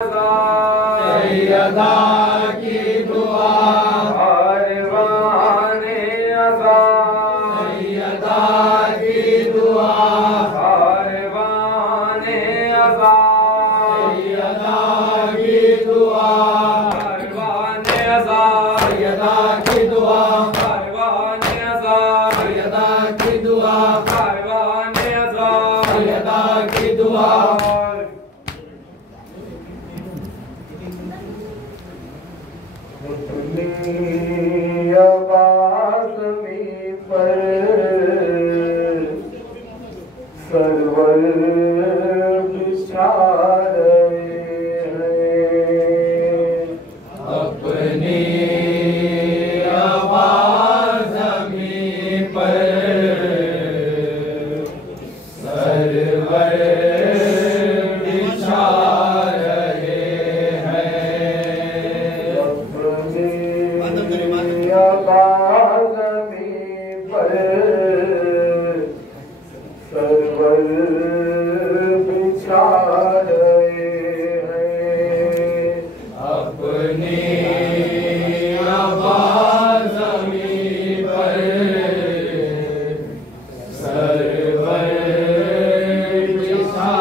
सैयदा की दुआ परवाने अज़ा सैयदा की दुआ परवाने अज़ा सैयदा की दुआ परवाने अज़ा सैयदा की दुआ परवाने अज़ा सैयदा की दुआ परवाने अज़ा सैयदा की दुआ। अपनी आवाज़ में पर सरवर बिछा रहे हैं। अपनी आवाज़ में पर सरवर बिछा सरवर बिछा रहे हैं। अपनी आवाज़ ज़मीन पर सरवर बिछा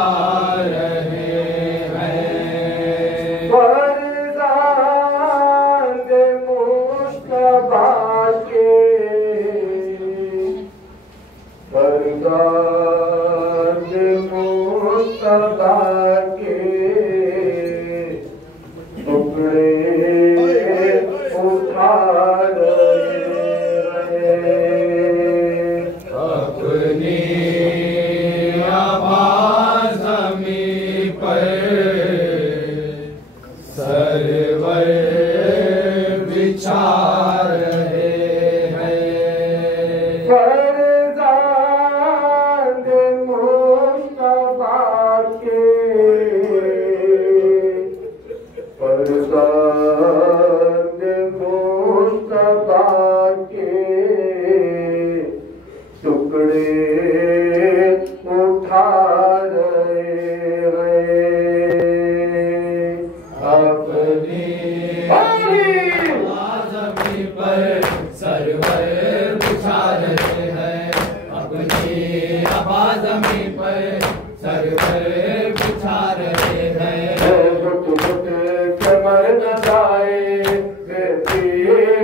रहे हैं। फरज़ांद मुश्तबा के फरज़ांद मुश्तबा के टुकड़े उठा रहे हैं। अपनी आवाज़ ज़मीन पर सरवर बिछा रहे हैं। फरज़ांद मुश्तबा के फरज़ांद मुश्तबा के टुकड़े उठा रहे हैं। अपनी आवाज़ ज़मीन पर सरवर बिछा रहे हैं। अपनी आवाज़ ज़मीन पर सरवर बिछा रहे हैं। घुट घुट के मर न जाए बेटी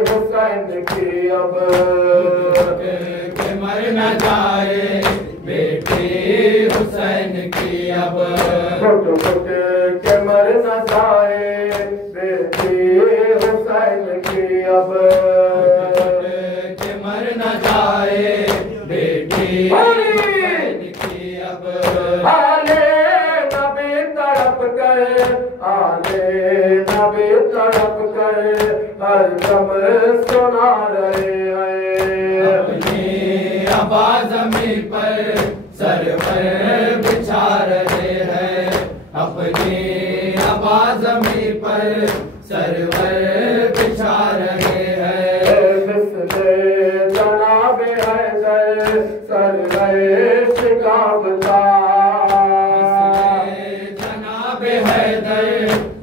हुसैन की अब के मर न जाए बेटी हुसैन की अब घुट घुट के मर न जाए बेटी हुसैन की अब के मर न जाए बेटी की अब आले नबी तड़प गए आले नबी तड़प गए हर दम सुना रहे हैं। अपनी आवाज़ ज़मीन पर सरवर बिछा रहे हैं। अपनी आवाज़ ज़मीन पर सरवर बिछा रहे हैं। मिसले जनाब हैदर सरवर शिकाबता जनाब हैदर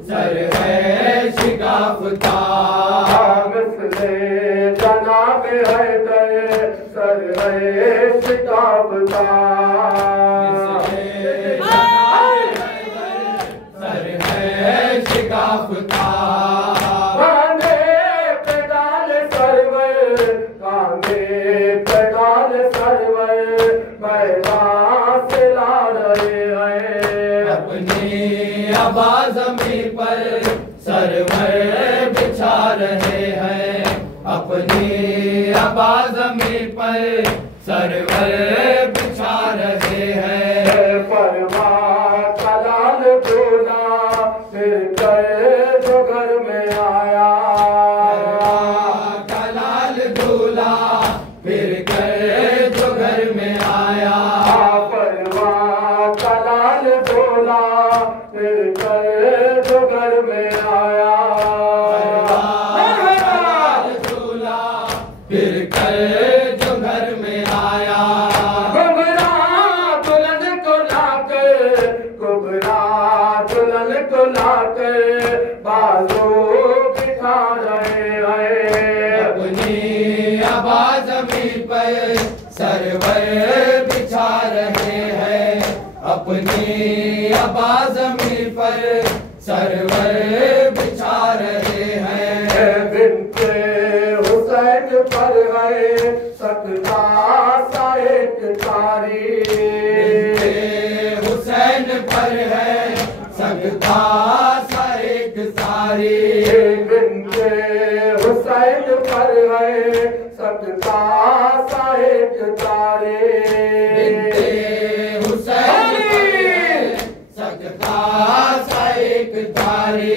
सरवर शिकाबता मिसले जनाब हैदर सरवर शिकाबता सरवर शिकाबता कांधे पे डाल सरवर कांधे पे डाल सरवर मैदान से ला रहे हैं। अपनी आवाज़ ज़मीन पर सरवर बिछा रहे हैं। अपनी आवाज़ ज़मीन पर सरवर बिछा रहे हैं। परवान का लाल दूल्हा फिर गए जो घर में आया का लाल दूल्हा फिर गए जो घर में आया। परवान का लाल दूल्हा फिर गए जो घर में आया। दूल्हा फिर गए जो घर में आया। घुघरा दुल्हन को लाकर घुघरा दुल्हन को लाकर बाजू बिठा रहे हैं। अपनी आवाज़ ज़मीन पर सरवर बिछा रहे हैं। अपनी आवाज़ ज़मीन पर सरवर बिछा रहे हैं। बिनते हुसैन पर है सकता सा एक तारी। बिनते हुसैन पर है सकता सा एक तारी। बिनते हुसैन पर है सकता सा एक तारी। बिनते हुसैन पर सकता सा एक तारी।